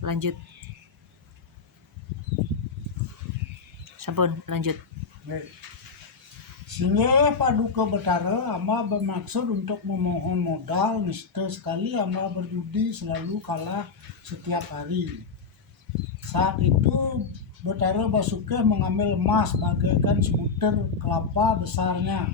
lanjut. Sampun, lanjut. Singe Paduka Betara ama bermaksud untuk memohon modal, nista sekali ama berjudi selalu kalah setiap hari. Saat itu Betara Basuke mengambil emas bagaikan sebutir kelapa besarnya.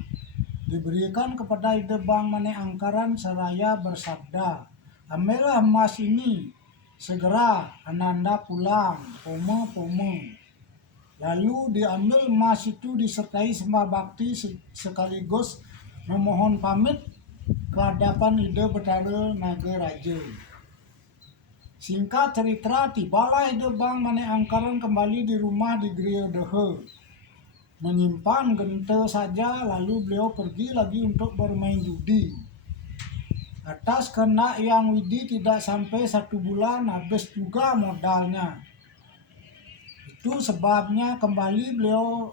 Diberikan kepada Ide Bang Mane Angkaran seraya bersabda, "Ambillah emas ini, segera Ananda pulang, pome-pome." Lalu diambil emas itu disertai sembah bakti sekaligus memohon pamit ke hadapan Ide Betara Nagaraja. Singkat cerita, tibalah Ide Bang Mane Angkaran kembali di rumah di Griya Dehe. Menyimpan gente saja, lalu beliau pergi lagi untuk bermain judi. Atas kehendak Yang Widi tidak sampai 1 bulan habis juga modalnya. Itu sebabnya kembali beliau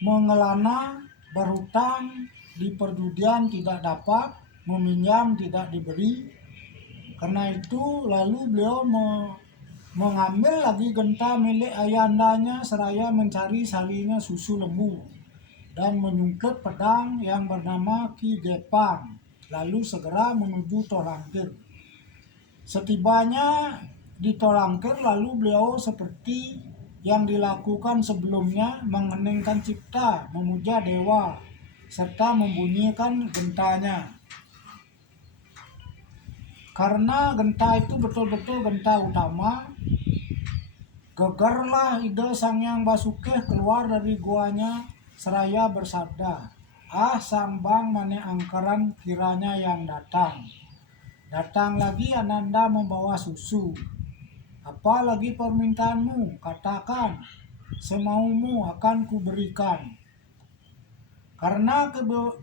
mengelana, berhutang, di perjudian tidak dapat, meminjam tidak diberi. Karena itu lalu beliau mengambil lagi genta milik ayandanya seraya mencari salinya susu lembu dan menyungkit pedang yang bernama Ki Gepang, lalu segera menuju Tolangkir. Setibanya di Tolangkir lalu beliau seperti yang dilakukan sebelumnya mengeningkan cipta, memuja dewa, serta membunyikan gentanya. Karena genta itu betul-betul genta utama, gegerlah Ide Sangyang Basuke keluar dari guanya seraya bersabda, "Ah, Sang Bang Mane Angkaran kiranya yang datang. Datang lagi Ananda membawa susu. Apa lagi permintaanmu? Katakan, semaumu akan kuberikan." Karena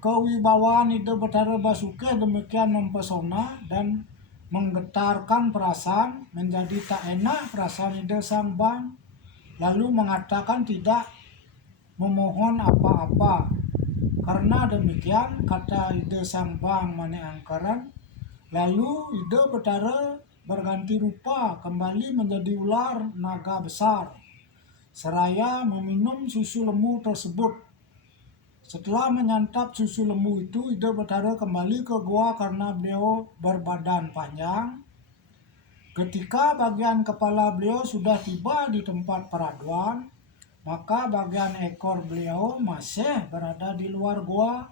kewibawaan Ide Betara Basuke demikian mempesona dan menggetarkan perasaan, menjadi tak enak perasaan Ide Sang Bang, lalu mengatakan tidak memohon apa-apa. Karena demikian, kata Ide Sang Bang Mane Angkaran, lalu Ide Betara berganti rupa kembali menjadi ular naga besar, seraya meminum susu lembu tersebut. Setelah menyantap susu lembu itu, Ide Betara kembali ke gua karena beliau berbadan panjang. Ketika bagian kepala beliau sudah tiba di tempat peraduan, maka bagian ekor beliau masih berada di luar gua.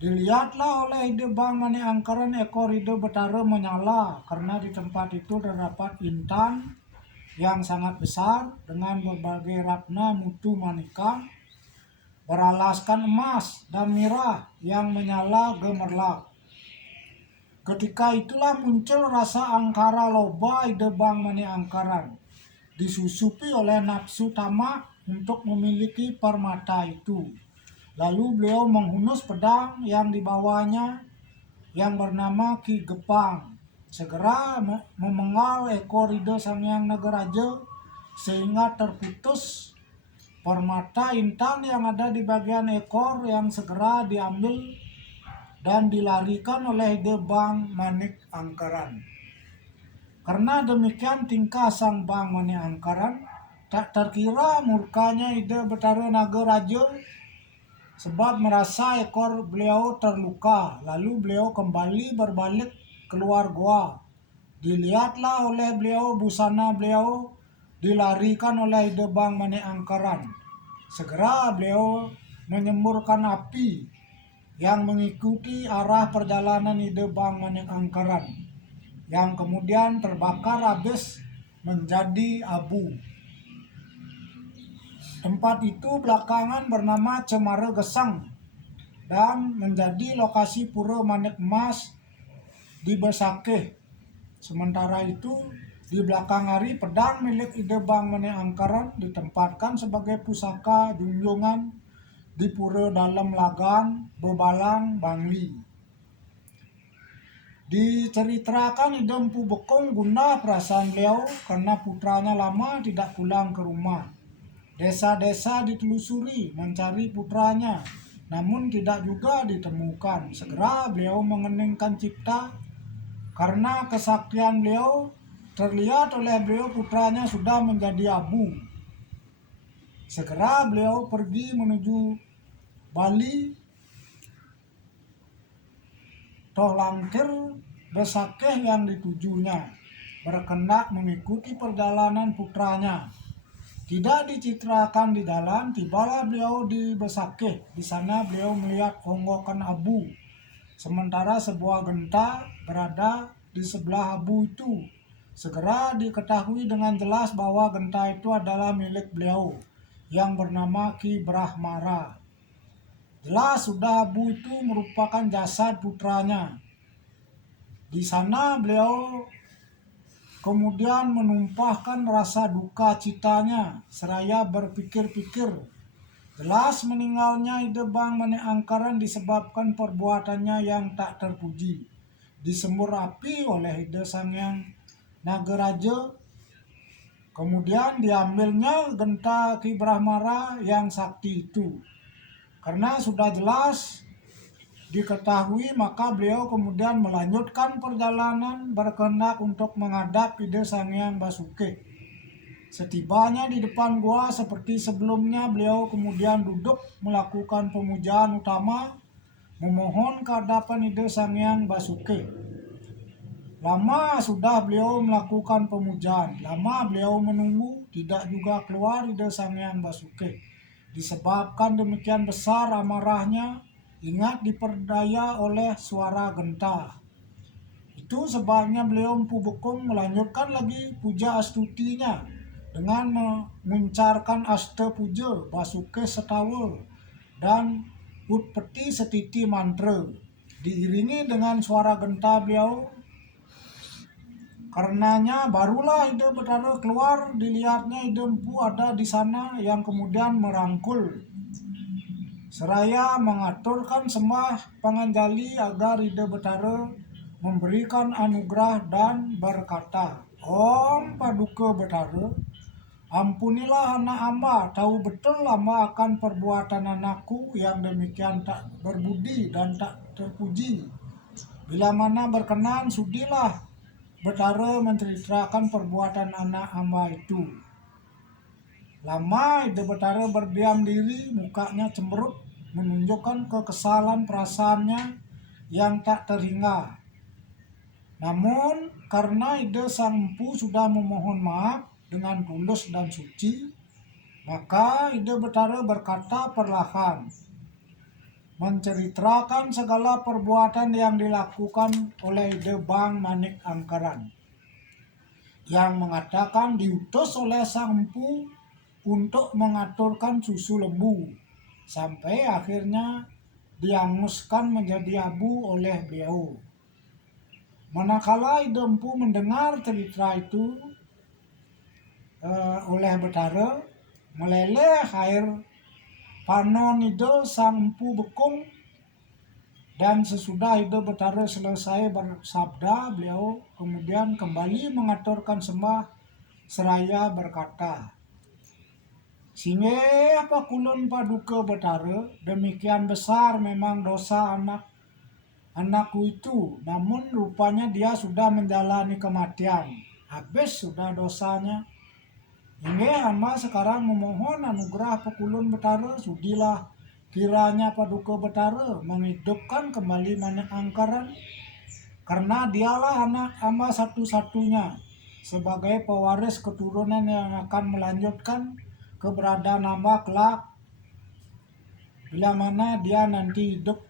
Dilihatlah oleh Ide Bang Mane Angkaran ekor Ide Betara menyala karena di tempat itu terdapat intan yang sangat besar dengan berbagai ratna mutu manikam beralaskan emas dan mirah yang menyala gemerlap. Ketika itulah muncul rasa angkara loba Ide Bang Mane Angkaran, disusupi oleh nafsu tamak untuk memiliki permata itu. Lalu beliau menghunus pedang yang dibawanya yang bernama Ki Gepang, segera memenggal ekor Ide Sangyang Nagaraja sehingga terputus permata intan yang ada di bagian ekor, yang segera diambil dan dilarikan oleh Ide Bang Mane Angkaran. Karena demikian tingkah Sang Bang Mane Angkaran, tak terkira murkanya Ide Betara Nagaraja sebab merasa ekor beliau terluka. Lalu beliau kembali berbalik keluar gua. Dilihatlah oleh beliau busana beliau dilarikan oleh Ide Bang Mane Angkaran. Segera beliau menyemburkan api yang mengikuti arah perjalanan Ide Bang Mane Angkaran, yang kemudian terbakar habis menjadi abu. Tempat itu belakangan bernama Cemara Gesang dan menjadi lokasi Pura Manik Emas di Besakeh. Sementara itu, di belakang hari pedang milik Ide Bang Mane Angkaran ditempatkan sebagai pusaka junjungan di Pura Dalam Lagan, Bebalang, Bangli. Diceritakan Ide Empu Bekong gundah perasaan beliau karena putranya lama tidak pulang ke rumah. Desa-desa ditelusuri mencari putranya, namun tidak juga ditemukan. Segera beliau mengeningkan cipta karena kesaktian beliau terlihat oleh beliau putranya sudah menjadi abu. Segera beliau pergi menuju Bali, toh langkir Besakeh yang ditujunya, berkehendak mengikuti perjalanan putranya. Tidak dicitrakan di jalan, tibalah beliau di Besakeh. Di sana beliau melihat onggokan abu, sementara sebuah genta berada di sebelah abu itu. Segera diketahui dengan jelas bahwa genta itu adalah milik beliau yang bernama Ki Brahmara. Jelas sudah abu itu merupakan jasad putranya. Di sana beliau kemudian menumpahkan rasa duka citanya seraya berpikir-pikir. Jelas meninggalnya Ide Bang Mane Angkaran disebabkan perbuatannya yang tak terpuji, disembur api oleh Ide Sang Hyang Nagaraja. Kemudian diambilnya genta Ki Brahmara yang sakti itu. Karena sudah jelas diketahui, maka beliau kemudian melanjutkan perjalanan berkehendak untuk menghadap Ide Sang Hyang Basuke. Setibanya di depan gua seperti sebelumnya, beliau kemudian duduk melakukan pemujaan utama, memohon kehadapan Ide Sang Hyang Basuke. Lama sudah beliau melakukan pemujaan, lama beliau menunggu, tidak juga keluar Ide Sang Hyang Basuke. Disebabkan demikian besar amarahnya, ingat diperdaya oleh suara genta. Itu sebabnya beliau Empu Bekung melanjutkan lagi puja astutinya dengan menguncarkan aste puja Basuke Setawa dan Utpeti Setiti mantra. Diiringi dengan suara genta beliau. Karenanya barulah Ide Betara keluar, dilihatnya Ide Empu ada di sana yang kemudian merangkul seraya mengaturkan sembah panganjali agar Ide Betara memberikan anugerah dan berkata, "Om Paduka Betara, ampunilah anak hamba, tahu betul hamba akan perbuatan anakku yang demikian tak berbudi dan tak terpuji. Bila mana berkenan, sudilah Betara menceritakan perbuatan anak hamba itu." Lama Ide Betara berdiam diri, mukanya cemberut, menunjukkan kekesalan perasaannya yang tak terhingga. Namun karena Ide Sang Empu sudah memohon maaf dengan tulus dan suci, maka Ide Betara berkata perlahan, menceritakan segala perbuatan yang dilakukan oleh Ide Bang Manik Angkaran, yang mengatakan diutus oleh Sang Empu untuk mengaturkan susu lembu, sampai akhirnya dihanguskan menjadi abu oleh beliau. Manakala Ide Empu mendengar cerita itu oleh Betara, meleleh air panon Ide Sang Empu Bekung, dan sesudah Ide Betara selesai bersabda, beliau kemudian kembali mengaturkan sembah seraya berkata, "Singgih apa kulon Paduka Betara, demikian besar memang dosa anakku itu, namun rupanya dia sudah menjalani kematian, habis sudah dosanya. Inggih hamba sekarang memohon anugerah Pakulun Betara, sudilah kiranya Paduka Betara menghidupkan kembali Manik Angkaran, karena dialah anak hamba satu-satunya sebagai pewaris keturunan yang akan melanjutkan keberadaan hamba kelak. Bila mana dia nanti hidup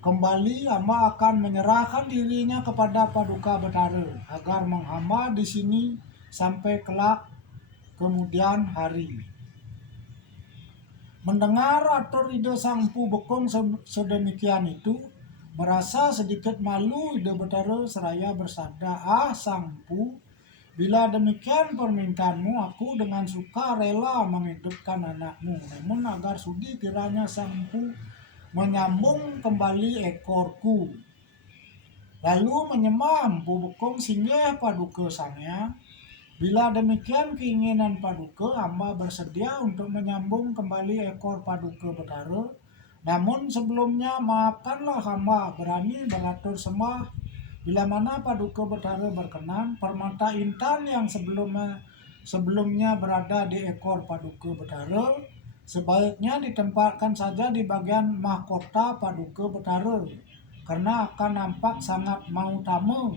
kembali, hamba akan menyerahkan dirinya kepada Paduka Betara agar menghamba di sini sampai kelak kemudian hari." Mendengar atur Ide Sang Empu Bekung sedemikian itu, merasa sedikit malu Ide Betara seraya bersabda, "Ah Sang Empu, bila demikian permintaanmu, aku dengan suka rela menghidupkan anakmu. Namun agar sudi kiranya Sang Empu menyambung kembali ekorku." Lalu menyembah Empu Bekung, "Singgih Paduka Sang Hyang, bila demikian keinginan Paduka, hamba bersedia untuk menyambung kembali ekor Paduka Betara. Namun sebelumnya maafkanlah hamba berani beratur sembah Bila mana Paduka Betara berkenan, permata intan yang sebelumnya berada di ekor Paduka Betara sebaiknya ditempatkan saja di bagian mahkota Paduka Betara, karena akan nampak sangat mau tamu,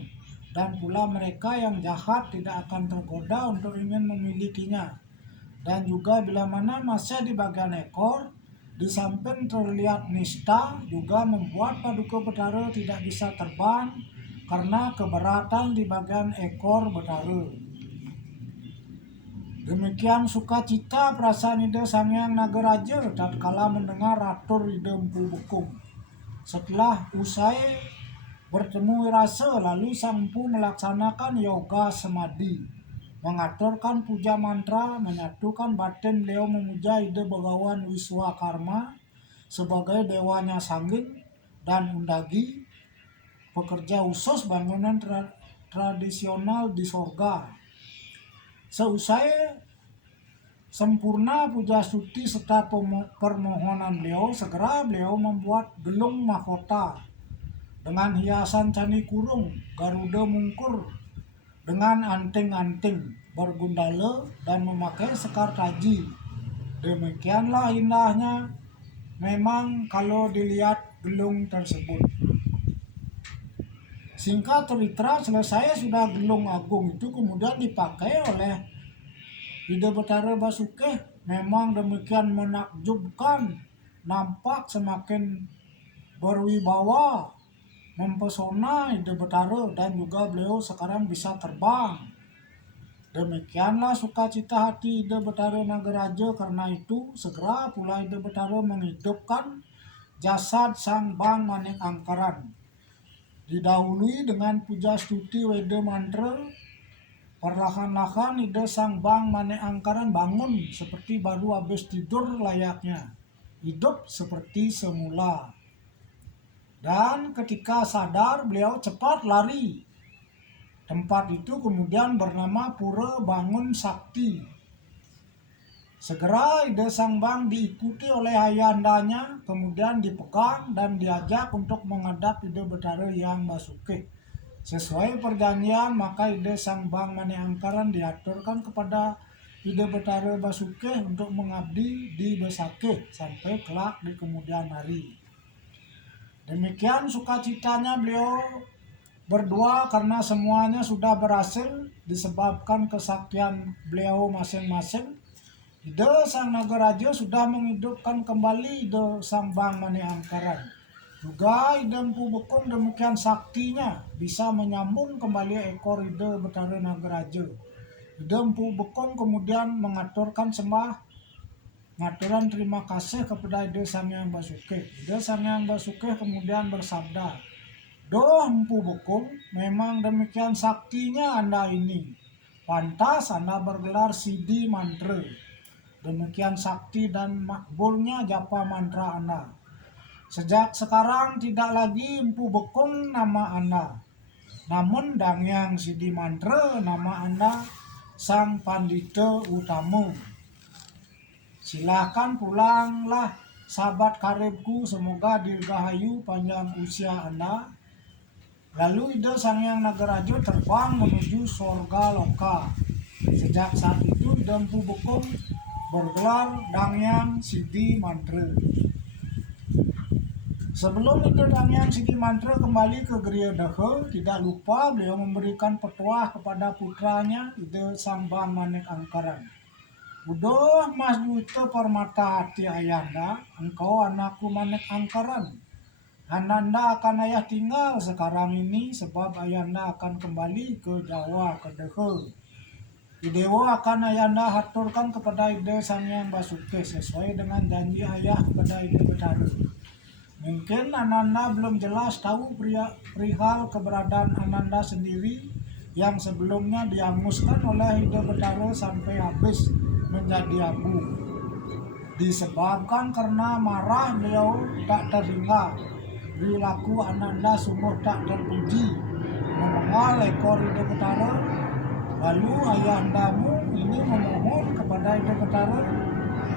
dan pula mereka yang jahat tidak akan tergoda untuk ingin memilikinya. Dan juga bila mana masih di bagian ekor, di samping terlihat nista, juga membuat Paduka Betara tidak bisa terbang karena keberatan di bagian ekor Betara. Demikian sukacita perasaan Ida Sang Hyang Nagaraja tatkala mendengar atur Ida Empu Bekung. Setelah usai bertemu rasa, lalu Sang Empu melaksanakan yoga semadi, mengaturkan puja mantra, menyatukan batin beliau memuja Ida Begawan Wiswakarma sebagai dewanya Sangging dan Undagi, pekerja khusus bangunan tradisional di sorga. Seusai sempurna puja stuti serta permohonan beliau, segera beliau membuat gelung mahkota dengan hiasan candi kurung, garuda mungkur dengan anting-anting bergundala dan memakai sekar taji. Demikianlah indahnya memang kalau dilihat gelung tersebut. Singkat cerita, selesai sudah gelung agung itu kemudian dipakai oleh Ida Betara Basuki. Memang demikian menakjubkan, nampak semakin berwibawa, mempesona Ida Betara, dan juga beliau sekarang bisa terbang. Demikianlah sukacita hati Ida Betara Nagaraja. Karena itu segera pula Ida Betara menghidupkan jasad Sang Bang Manik Angkaran. Didahului dengan puja stuti weda mantra, perlahan-lahan Ida Sang Bang Manik Angkaran bangun seperti baru habis tidur layaknya, hidup seperti semula. Dan ketika sadar beliau cepat lari. Tempat itu kemudian bernama Pura Bangun Sakti. Segera Ida Sang Bang diikuti oleh ayandanya, kemudian dipegang dan diajak untuk menghadap Ida Betara Hyang Basuki. Sesuai perjanjian, maka Ida Sang Bang Manik Angkaran diaturkan kepada Ida Betara Basuki untuk mengabdi di Besakih sampai kelak di kemudian hari. Demikian sukacitanya beliau berdua karena semuanya sudah berhasil disebabkan kesaktian beliau masing-masing. Ida Sang Nagaraja sudah menghidupkan kembali Ida Sang Bang Manik Angkaran. Juga Ida Empu Bekung demikian saktinya bisa menyambung kembali ekor Ida Betara Nagaraja. Ida Empu Bekung kemudian mengaturkan ngaturan terima kasih kepada Ida Sang Hyang Basuki. Ida Sang Hyang Basuki kemudian bersabda, "Doh Empu Bekung, memang demikian saktinya Anda ini. Pantas Anda bergelar Sidi Mantra. Demikian sakti dan makbulnya japa mantra Anda. Sejak sekarang tidak lagi Empu Bekung nama Anda, namun Dangyang Sidi Mantra nama Anda Sang Pandita Utama. Silakan pulanglah sahabat karibku, semoga dirgahayu panjang usia Anda." Lalu Ida Sang Hyang Nagaraja terbang menuju sorga loka. Sejak saat itu Ida Empu Bekung bergelar Dangyang Sidi Mantra. Sebelum itu Dangyang Sidi Mantra kembali ke Griya Daha, tidak lupa beliau memberikan petuah kepada putranya Ida Sang Bang Manik Angkaran. "Udah Mas Duta permata hati ayanda, engkau anakku Manik Angkaran. Ananda akan ayah tinggal sekarang ini sebab ayanda akan kembali ke Jawa, ke Daha. Idewa akan ayanda haturkan kepada Ida Sang Hyang Basuki sesuai dengan janji ayah kepada Ida Betara. Mungkin Ananda belum jelas tahu perihal keberadaan Ananda sendiri yang sebelumnya dihanguskan oleh Ida Betara sampai habis menjadi abu. Disebabkan karena marah beliau tak terhingga, perilaku Ananda sungguh tak terpuji, memengal ekor Ida Betara. Lalu ayahandamu ini memohon kepada Ida Betara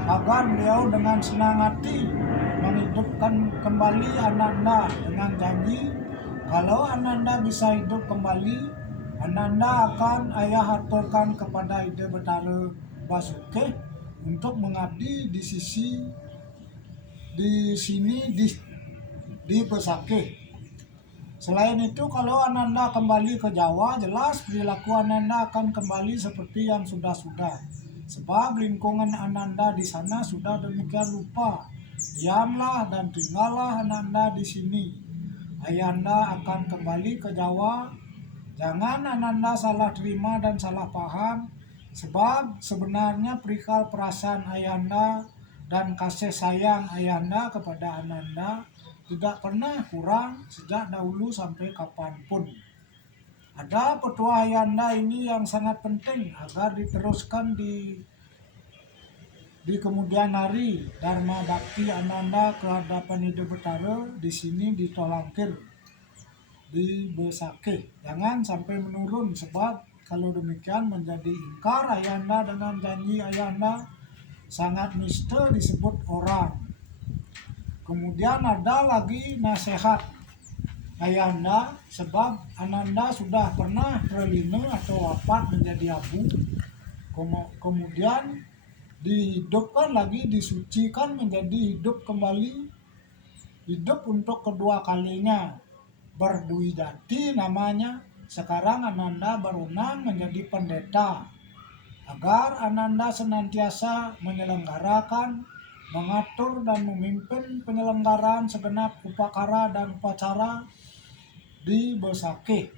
agar beliau dengan senang hati menghidupkan kembali Ananda dengan janji Kalau Ananda bisa hidup kembali, Ananda akan ayah aturkan kepada Ide Betara Basuke untuk mengabdi di sini di Besakeh. Selain itu, kalau Ananda kembali ke Jawa, jelas perilaku Ananda akan kembali seperti yang sudah-sudah. Sebab lingkungan Ananda di sana sudah demikian rupa. Diamlah dan tinggallah Ananda di sini. Ayahanda akan kembali ke Jawa. Jangan Ananda salah terima dan salah paham. Sebab sebenarnya perihal perasaan Ayahanda dan kasih sayang Ayahanda kepada Ananda tidak pernah kurang sejak dahulu sampai kapanpun. Ada petua Ayahanda ini yang sangat penting agar diteruskan di kemudian hari. Dharma bakti Ananda ke hadapan Ide Betara di sini di Tolangkir, di Besakeh. Jangan sampai menurun, sebab kalau demikian menjadi ingkar Ayahanda dengan janji Ayahanda, sangat nista disebut orang. Kemudian ada lagi nasihat Ayahanda, sebab Ananda sudah pernah terlina atau wafat menjadi abu, kemudian dihidupkan lagi, disucikan menjadi hidup kembali, hidup untuk kedua kalinya, berdui jati namanya. Sekarang Ananda berwenang menjadi pendeta, agar Ananda senantiasa menyelenggarakan, mengatur dan memimpin penyelenggaraan segenap upakara dan upacara di Besakeh.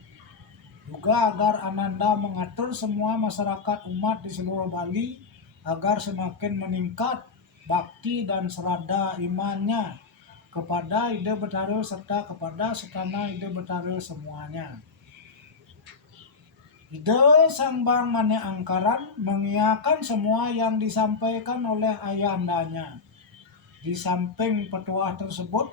Juga agar Ananda mengatur semua masyarakat umat di seluruh Bali agar semakin meningkat bakti dan serada imannya kepada Ide Betara serta kepada Setana Ide Betara semuanya. Ide Sang Bang Mane Angkaran mengiyakan semua yang disampaikan oleh ayahandanya. Di samping petuah tersebut,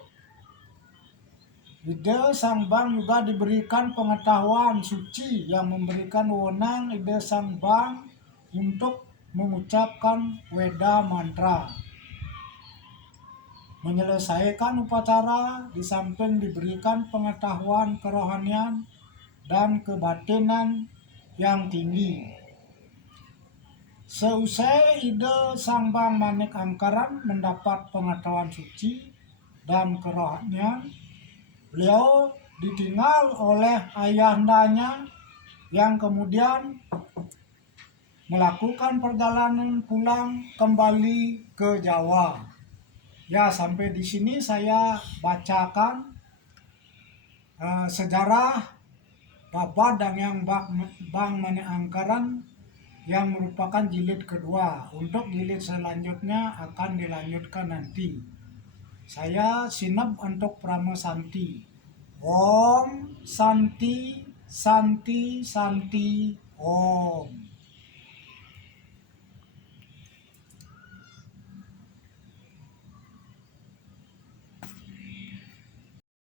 Ide Sang Bang juga diberikan pengetahuan suci yang memberikan wewenang Ide Sang Bang untuk mengucapkan Weda mantra. Menyelesaikan upacara di samping diberikan pengetahuan kerohanian dan kebatinan yang tinggi. Seusai Ide Sang Bang Manik Angkaran mendapat pengetahuan suci dan kerohanian, beliau ditinggal oleh ayahandanya yang kemudian melakukan perjalanan pulang kembali ke Jawa. Ya, sampai di sini saya bacakan sejarah Bapak dan yang Bang Mane Angkaran yang merupakan jilid kedua. Untuk jilid selanjutnya akan dilanjutkan nanti. Saya Sinep untuk Prama Santi. Om Santi Santi Santi Om.